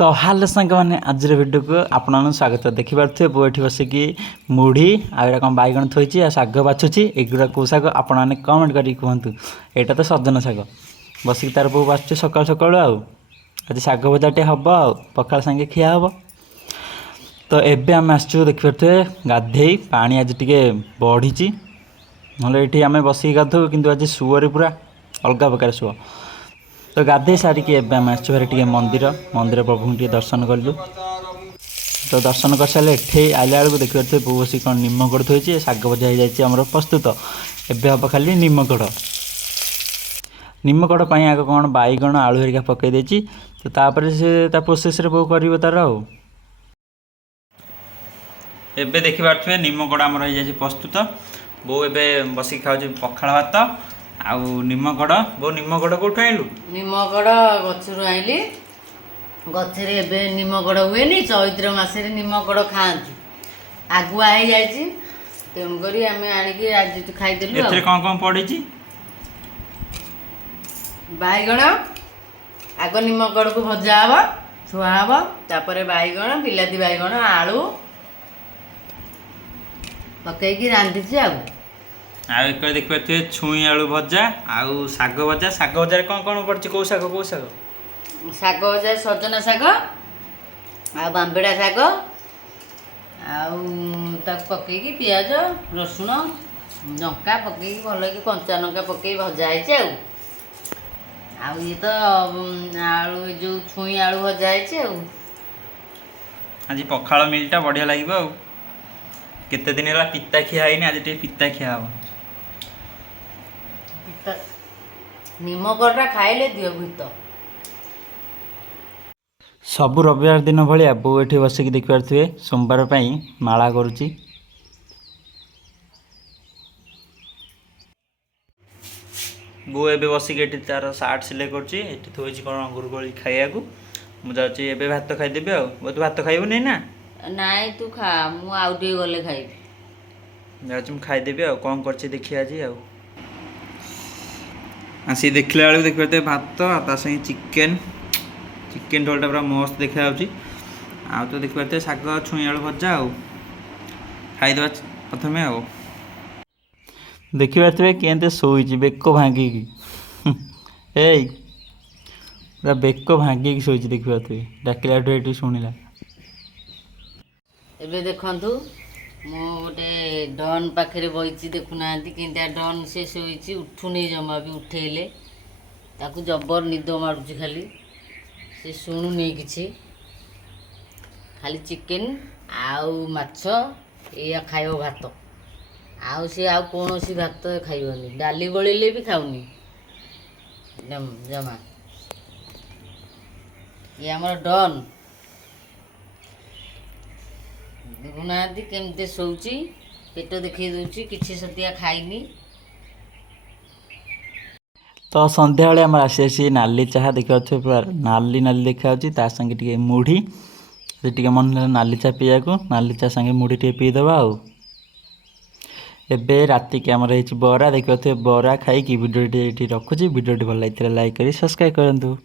तो हाल सांग मैंने आज भिडियो को आपन स्वागत देखिपे बो ये बसिकी मुढ़ी आगे कौन बैगण थोड़ी शाग बाछुची एगुड़ा कौ शाग आपने कमेंट कर कहतु यहाँ तो सजन शाग बसिक तार बो बाछुचे सका सका आज शाग भजाटे हम आ पखाल सांगे खिया हम। तो एबे आम आसचु देखिपे गाधे पानी आज टे बढ़ी ना ये आम बसिक गाधो कि आज सुअर पूरा अलग प्रकार सुअ। तो गाधे सारिकी एबे आम आसचु टे मंदिर मंदिर प्रभु टे दर्शन कलु। तो दर्शन कर सारे एठे आइला बेलू देखिए बो बस कौन निमकड़ थोड़ी शाग भजा हो जाए प्रस्तुत एबे हम खाली निमकड़ निमकड़ आग कौन बैगण आलू हेरिका पकई देछि। तो तापर से प्रोसेस रे बो करिवो तार एबे देखि पारथुए निमकड़ आमर हो जाए प्रस्तुत। बो एबे बसी खाऊ पखाल भात आउ निमकड़। बो निमकड़ कोठु आइलु? निमकड़ गछरु आइली गछरे एबे निमकड़ हुएनी चैत्र मासरे निमकड़ खाआंती आगुआ हो जाइछि तेम करी आमे आनिकी आज खाइदेलु। एथरे कोन पड़िछि? बैगण आग निमकड़ को भजा हबा छुआ हबा तापरे बैगण बिलाती बैगण आलू पकईकी रांधिछि आ एक देखिए छुई आलू भजा आउ शाग भजा। शाग भजा कौन कौन पड़छ? कौ शाग कौ शाग? शाग भजा सजना शाग आ बांबेड़ा शाग आउ ताक पकईकी पियाज रसुण लंका पकईकी भल कि कंचा लंका पकई भजा है आउ ये तो आलू जो छुई आलू भजा है आज पखाल मिलटा बढ़िया लगे। आ केते दिन है पिता खिया है आज टे पिता खिया हम। निमकड़ा खाइले दियो भूत सबु रविवार दिन भाया बो ये बसिक देखिपे सोमवार माला करुच्ची। बो ए बसिक तार सार्ट सिलाई करुच्ची थोड़ी कौन गुरुगोली खाइबा मुझे भात खाईदेवी। आ तू भात खाइबु नहीं ना? नाई तू खा मु आउ टे गले खाइबी जाऊँ खाईदेवी आ कौन कर देखिए आज आसी देखला बेलू देखिए भात संगे चिकेन चिकेन रोलटा पूरा मस्त देखा आ तो देखिए शाग छुई आलू भजा आ खाईदे प्रथम आ देखिपे केंते शोची बेक भांगिकी पूरा बेक भांगिकी शोची देखिपे डाकिला शुणिला। एबे देखंतु मो गोटे डन पाखे बही देखुना कि डन से शोची उठुनी जमा भी उठेले ताकू जबर निद मारुची खाली से शुणुनी किछि खाली चिकेन आउ माछ या खाइब भात आउ से आउ कौन सी भात खाइबनी डाली गोलिले भी खाऊनी जमा ये आमर डन देखुना केमते शोची पेट देखई दूची किछि सतिया खाइनी। तो संध्या बेले आम आसी नाली चाहा देखा पूरा नाली नाली देखा संगे टे मुढ़ी टे मन नाली चा पीया को नाली चा संगे मुढ़ी टे पीदबा। एबे राति के आमर बरा देखा बरा खाई भिडियो रखुची। भिडियो भल लगे लाइक कर सब्सक्राइब करूँ।